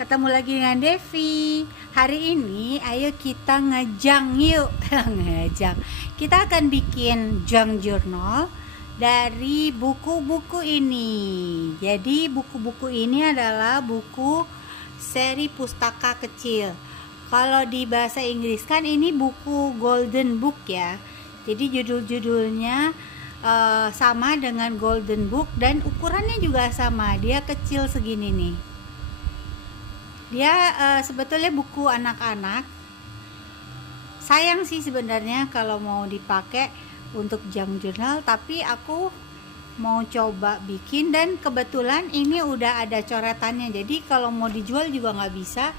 Ketemu lagi dengan Devi. Hari ini ayo kita ngejang yuk. Ngejang. Kita akan bikin junk journal dari buku-buku ini. Jadi buku-buku ini adalah buku seri pustaka kecil. Kalau di bahasa Inggris kan ini buku golden book ya. Jadi judul-judulnya sama dengan golden book dan ukurannya juga sama. Dia kecil segini nih. Dia sebetulnya buku anak-anak. Sayang sih sebenarnya kalau mau dipakai untuk junk journal, tapi aku mau coba bikin dan kebetulan ini udah ada coretannya. Jadi kalau mau dijual juga nggak bisa,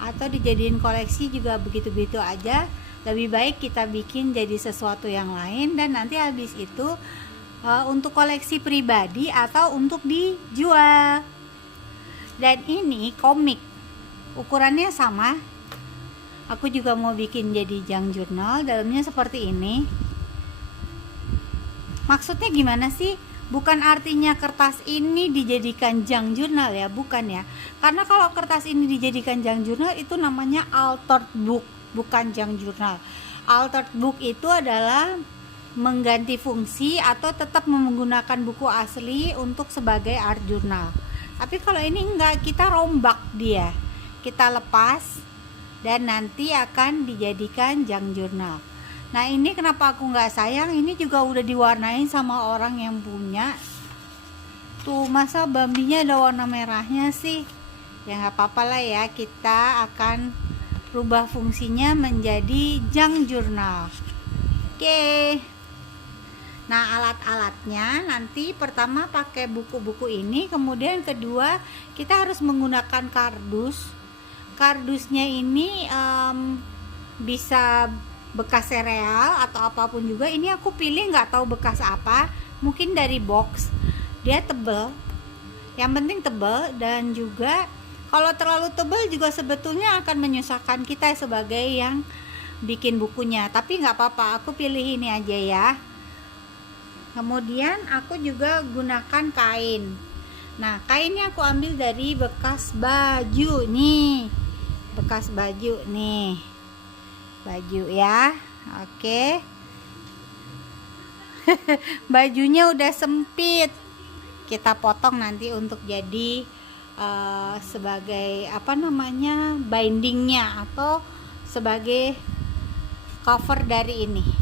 atau dijadiin koleksi juga begitu-begitu aja. Lebih baik kita bikin jadi sesuatu yang lain dan nanti habis itu untuk koleksi pribadi atau untuk dijual. Dan ini komik, ukurannya sama. Aku juga mau bikin jadi junk journal, dalamnya seperti ini. Maksudnya gimana sih? Bukan artinya kertas ini dijadikan junk journal ya, bukan ya. Karena kalau kertas ini dijadikan junk journal itu namanya altered book, bukan junk journal. Altered book itu adalah mengganti fungsi atau tetap menggunakan buku asli untuk sebagai art journal. Tapi kalau ini enggak, kita rombak dia, kita lepas dan nanti akan dijadikan junk journal. Nah ini kenapa aku nggak sayang, ini juga udah diwarnain sama orang yang punya. Tuh masa Bambinya ada warna merahnya sih. Ya nggak apa-apa lah ya, kita akan rubah fungsinya menjadi junk journal. Oke. Nah alat-alatnya nanti pertama pakai buku-buku ini, kemudian kedua kita harus menggunakan kardus. Kardusnya ini bisa bekas sereal atau apapun juga. Ini aku pilih nggak tahu bekas apa, mungkin dari box. Dia tebel, yang penting tebel, dan juga kalau terlalu tebal juga sebetulnya akan menyusahkan kita sebagai yang bikin bukunya. Tapi nggak apa-apa, aku pilih ini aja ya. Kemudian aku juga gunakan kain. Nah kainnya aku ambil dari bekas baju nih, bekas baju nih, baju ya. Oke. Bajunya udah sempit, kita potong nanti untuk jadi sebagai apa namanya, bindingnya atau sebagai cover dari ini.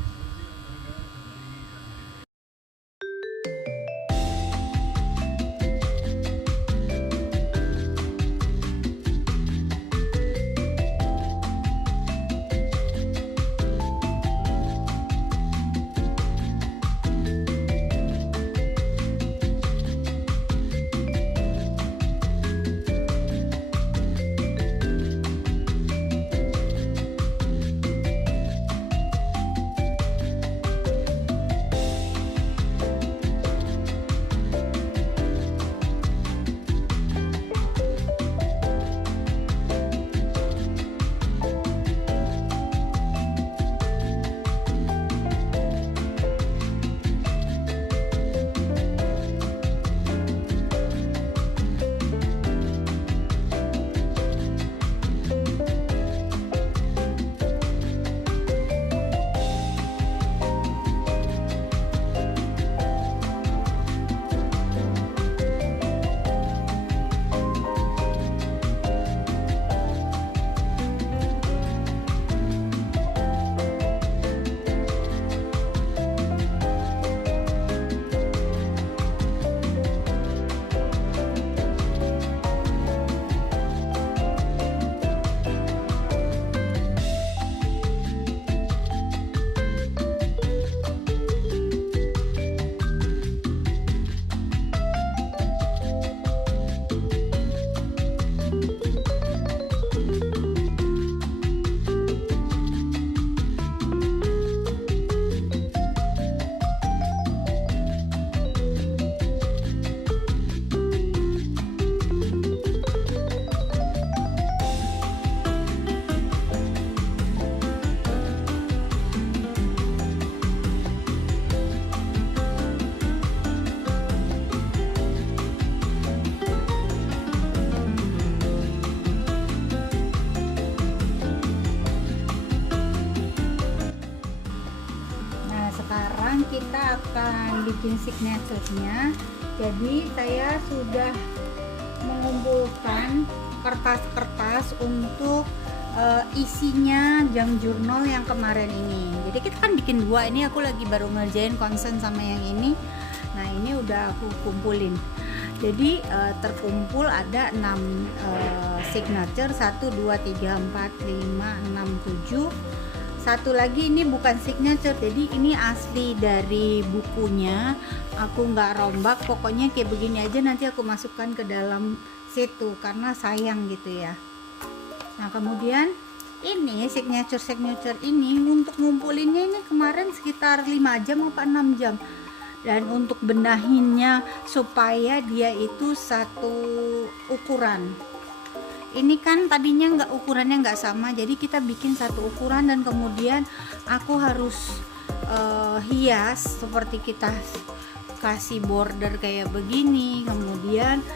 akan bikin signaturenya. Jadi saya sudah mengumpulkan kertas-kertas untuk isinya junk journal yang kemarin ini. Jadi kita kan bikin dua, ini aku lagi baru ngerjain konsen sama yang ini. Nah ini udah aku kumpulin. Jadi terkumpul ada 6 signature, 1, 2, 3, 4, 5, 6, 7. Satu lagi ini bukan signature, jadi ini asli dari bukunya. Aku nggak rombak, pokoknya kayak begini aja, nanti aku masukkan ke dalam situ karena sayang gitu ya. Nah kemudian ini signature ini untuk ngumpulinnya ini kemarin sekitar 5 jam apa 6 jam, dan untuk benahinnya supaya dia itu satu ukuran. Ini kan tadinya ukurannya nggak sama, jadi kita bikin satu ukuran, dan kemudian aku harus hias seperti kita kasih border kayak begini. Kemudian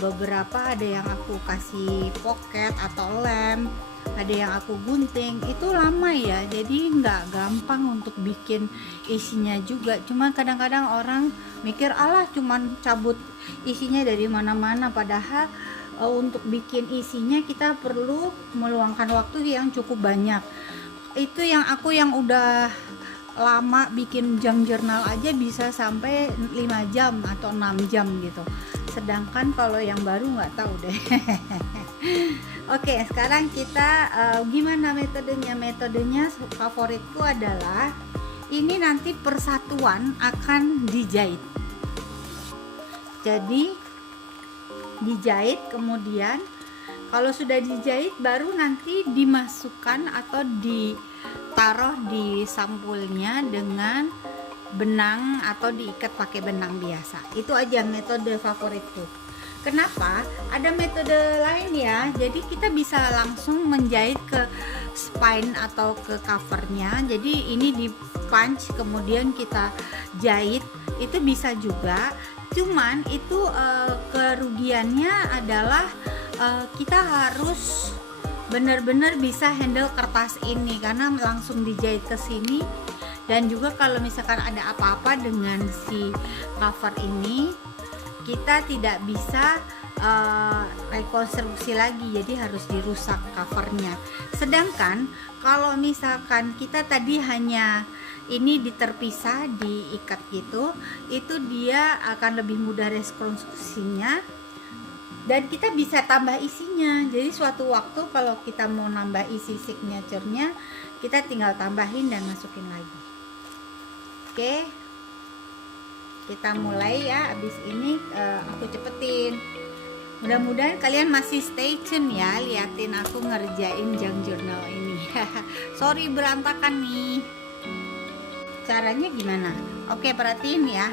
beberapa ada yang aku kasih pocket atau lem, ada yang aku gunting. Itu lama ya, jadi nggak gampang untuk bikin isinya juga. Cuman kadang-kadang orang mikir alah cuman cabut isinya dari mana-mana, padahal untuk bikin isinya kita perlu meluangkan waktu yang cukup banyak. Itu yang udah lama bikin junk journal aja bisa sampai 5 jam atau 6 jam gitu. Sedangkan kalau yang baru nggak tahu deh. Oke, sekarang kita gimana metodenya? Metodenya favoritku adalah ini nanti persatuan akan dijahit. Jadi dijahit, kemudian kalau sudah dijahit baru nanti dimasukkan atau ditaruh di sampulnya dengan benang atau diikat pakai benang biasa. Itu aja metode favoritku. Kenapa? Ada metode lain ya. Jadi kita bisa langsung menjahit ke spine atau ke covernya. Jadi ini di punch kemudian kita jahit, itu bisa juga. Cuman itu kerugiannya adalah kita harus benar-benar bisa handle kertas ini karena langsung dijahit ke sini. Dan juga kalau misalkan ada apa-apa dengan si cover ini, kita tidak bisa rekonstruksi lagi, jadi harus dirusak covernya. Sedangkan kalau misalkan kita tadi hanya ini terpisah, diikat gitu, itu dia akan lebih mudah rekonstruksinya, dan kita bisa tambah isinya. Jadi suatu waktu kalau kita mau nambah isi signaturenya, kita tinggal tambahin dan masukin lagi. Oke, kita mulai ya. Abis ini aku cepetin. Mudah-mudahan kalian masih stay tune ya, liatin aku ngerjain junk journal ini. Sorry berantakan nih. Caranya gimana? Oke, perhatiin ya.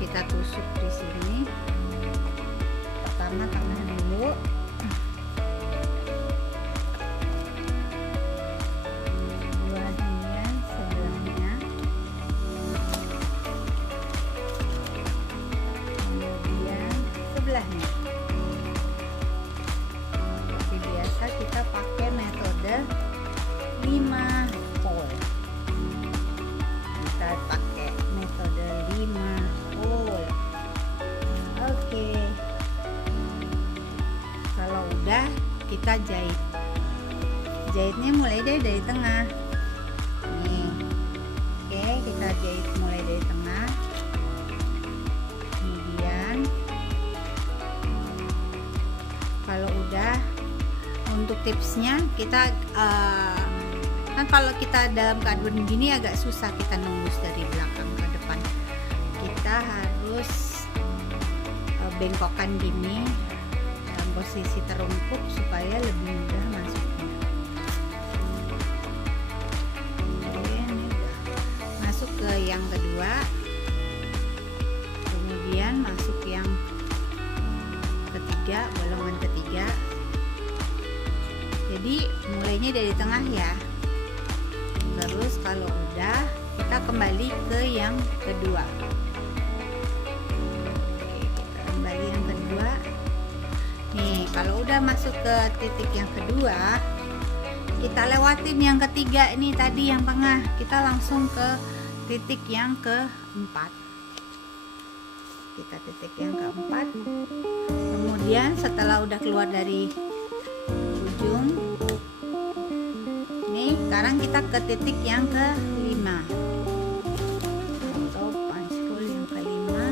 Kita tusuk di sini. Pertama tengah dulu. Kemudian sebelahnya. Kemudian sebelahnya. Seperti biasa kita pakai metode 5 fold. Kita pakai metode 5. Oke, kalau udah kita jahit. Jahitnya mulai dari tengah. Nih, oke, kita jahit mulai dari tengah. Kemudian kalau udah, untuk tipsnya kita kan kalau kita dalam keadaan begini agak susah kita nembus dari belakang ke depan. Kita harus bengkokkan gini dalam posisi terungkuk supaya lebih mudah masuknya. Oke, ini udah masuk ke yang kedua, kemudian masuk yang ketiga, bolongan ketiga. Jadi mulainya dari tengah ya. Terus kalau udah, kita kembali ke yang kedua. Oke, kita kembali yang kedua. Nih, kalau udah masuk ke titik yang kedua, kita lewatin yang ketiga ini tadi yang tengah, kita langsung ke titik yang keempat. Kita titik yang keempat. Kemudian setelah udah keluar dari ujung, nih sekarang kita ke titik yang kelima atau punch hole yang kelima.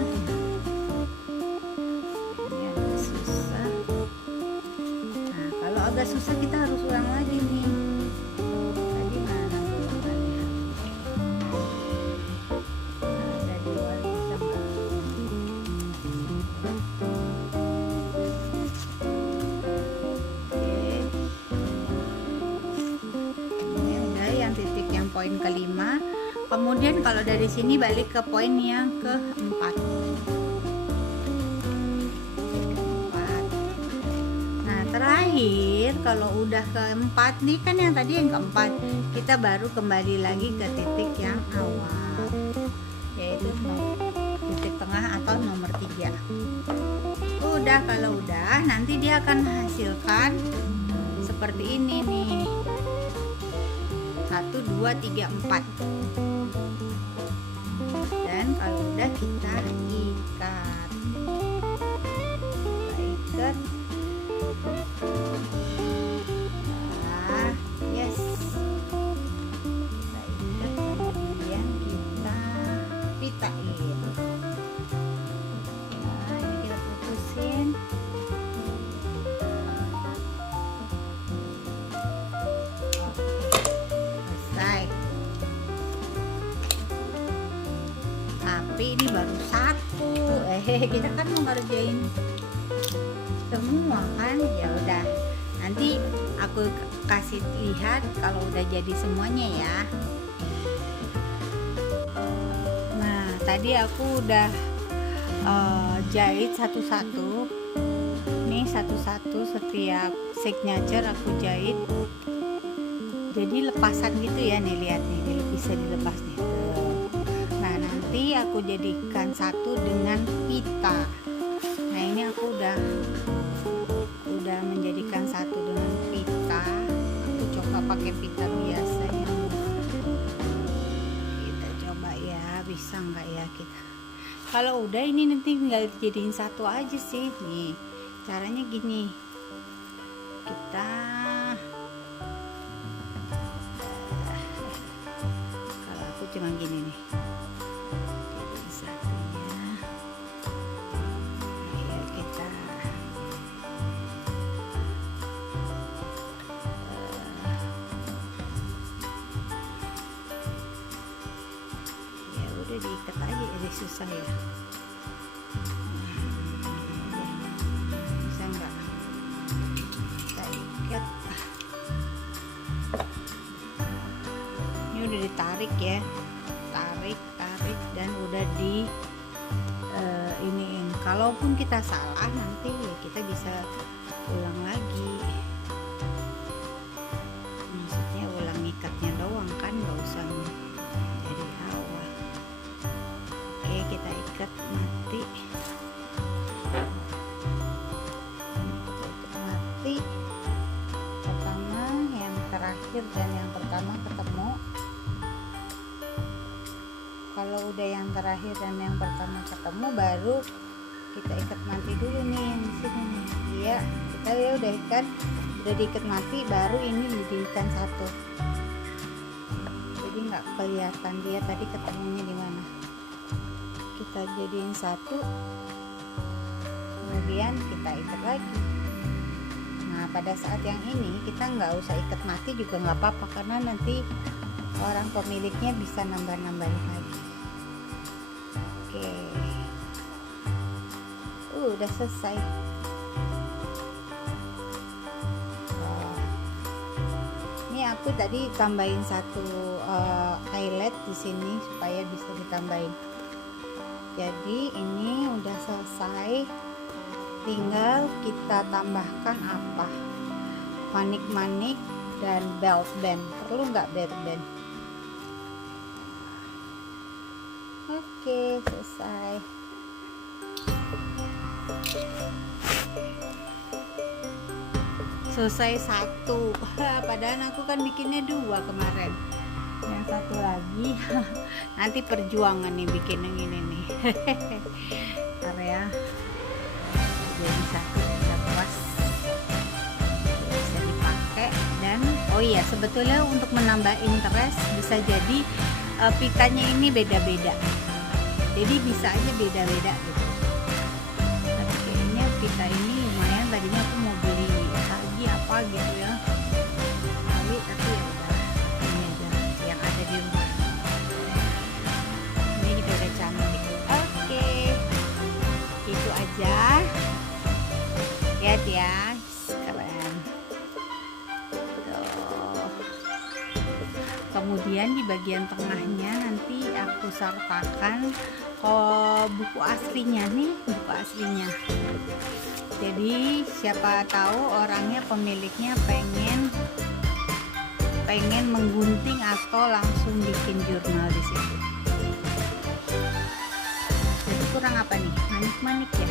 Ini agak susah. Nah, kalau agak susah kita harus ulang lagi nih. Tadi mana ulangannya? Ada di luar, bisa nggak? Titik yang poin kelima. Kemudian kalau dari sini balik ke poin yang keempat. Nah, terakhir kalau udah keempat nih, kan yang tadi yang keempat, kita baru kembali lagi ke titik yang awal, yaitu titik tengah atau nomor 3. Udah, kalau udah nanti dia akan menghasilkan seperti ini nih. 1, 2, 3, 4. Dan kalau udah kita ikat. Nah, yes. Kita ikat, kemudian kita pitain. Nah, ini kita putusin. Tapi ini baru satu. Kita kan mau ngerjain semua kan. Ya udah, nanti aku kasih lihat kalau udah jadi semuanya ya. Nah, tadi aku udah jahit satu-satu. Nih satu-satu setiap signature aku jahit. Jadi lepasan gitu ya, nih lihat nih, bisa dilepas nih. Nah, nanti aku jadikan satu dengan pita. Nah, ini aku udah menjadikan satu dengan pita. Aku coba pakai pita biasa ya. Kita coba ya, bisa nggak ya kita. Kalau udah ini nanti tinggal jadiin satu aja sih. Nih, caranya gini. Kita kalau aku cuma gini nih. Diikat aja, jadi susah ya. Bisa nggak kita ikat? Ini udah ditarik ya, tarik dan udah di iniin. Kalaupun kita salah nanti ya kita bisa ulang lagi. Maksudnya ulang ikatnya doang kan, nggak usah dari awal. Oke, kita ikat mati. Pertama, yang terakhir dan yang pertama ketemu. Kalau udah yang terakhir dan yang pertama ketemu, baru kita ikat mati dulu nih yang di sini nih. Iya, kita ya udah ikat, udah diikat mati, baru ini didirikan satu. Jadi nggak kelihatan dia tadi ketemunya di mana. Kita jadiin satu, kemudian kita ikat lagi. Nah, pada saat yang ini kita nggak usah ikat mati juga nggak apa-apa, karena nanti orang pemiliknya bisa nambah-nambahin lagi. Oke, udah selesai. Ini aku aku tadi tambahin satu eyelet di sini supaya bisa ditambahin. Jadi ini udah selesai, tinggal kita tambahkan apa, manik-manik dan belt band. Perlu nggak belt band? Oke, selesai. Selesai satu. Padahal aku kan bikinnya 2 kemarin. Yang satu lagi nanti perjuangan nih bikin yang ini nih. Ntar ya, jadi satu udah pas, bisa dipakai. Dan oh iya, sebetulnya untuk menambah interest bisa jadi pitanya ini beda-beda, jadi bisa aja beda-beda gitu. Tapi kayaknya pita ini lumayan, tadinya aku mau beli lagi apa gitu ya, tapi ya udah, ini aja yang ada di rumah. Ini kita udah cantik. Oke, itu aja. Lihat ya, keren. Kemudian di bagian tengahnya nanti aku sertakan buku aslinya nih, buku aslinya. Jadi siapa tahu orangnya, pemiliknya pengen menggunting atau langsung bikin jurnal di situ. Jadi kurang apa nih? Manik-manik ya.